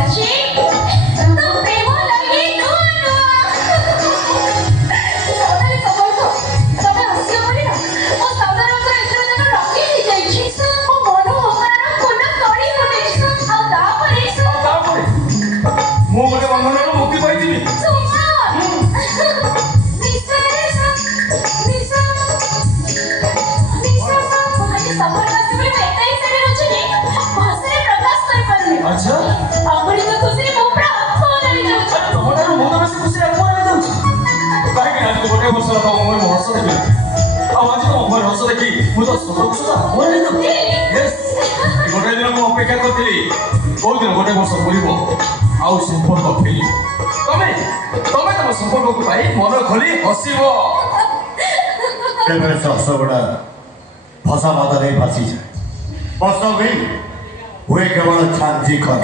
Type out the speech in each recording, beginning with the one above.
प्राची तो प्रेम लगे नुआ सौदारे सबको तबे हसियो बोली ना ओ सौदारे को एथरो जन रखी ही जाई छी ओ मनो होकार कोन कड़ी होने आ तापरे मु गोटे बंधनर मुक्ति पाइजिनी सुमा अच्छा आपड़ी तो खुशी मोपड़ा फोन आनी जाउछ तमटार मु तो बेसी खुशी आको आनी जाउछ काहे कि आज गोटे वर्ष लगा मोर हस देखि आ आज तो मोर हस देखि मु तो सतो सतो मोर नहीं तो यस गोटे दिन मु अपेक्षा करथिली बहुत दिन गोटे वर्ष पुरिबो आउ संपर्क फेरि तमे तमे तम संपर्क को पाई मन खोली हसिबो तेरे सबसबड़ा भाषा माता नहीं भासी जाए बस भी हुए केवल छांची कर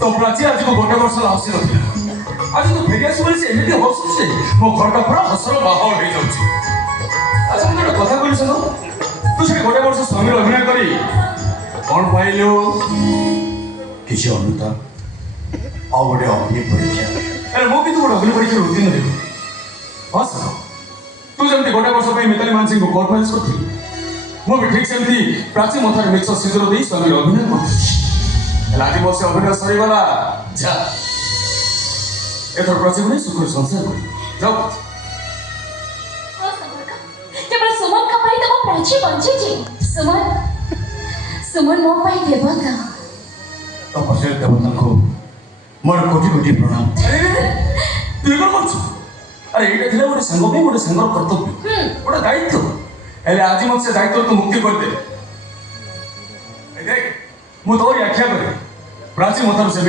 तो प्राची आज को गोटे वर्ष हसी नथिला आज तो फेरी आसी बोली से एमिति हसुछे मो घरटा पूरा हसर माहौल हो जाउछि आज हम गोटे कथा कहली सुनो तू से गोटे वर्ष स्वामी अभिनय करी कौन पाइलो किसी अनुता और गोटे अग्नि परीक्षा अरे मो भी तो गोटे अग्नि परीक्षा उत्तीर्ण हेबो हस तू जमती गोटे वर्ष पे मिताली मानसिंह को कोर्ट मैरिज करथि मो भी ठीक सेमती प्राची मथार मिक्स सिंदूर देई स्वामी अभिनय करथि लाठी बसे अभिनय सरी गला जा एथर प्राची ने सुख संसार कर जाओ केवल सुमन का पाई तो प्राची बंची जी सुमन सुमन मो पाई देवता तपस्या देवता को मोर कोटि कोटि प्रणाम अरे तू कोन करछ अरे एटा थिला गोटे संग पे गोटे संगर कर्तव्य गोटे दायित्व एले आज मत से दायित्व तो मुक्ति कर दे देख मु तो आख्या करे प्राची मथार से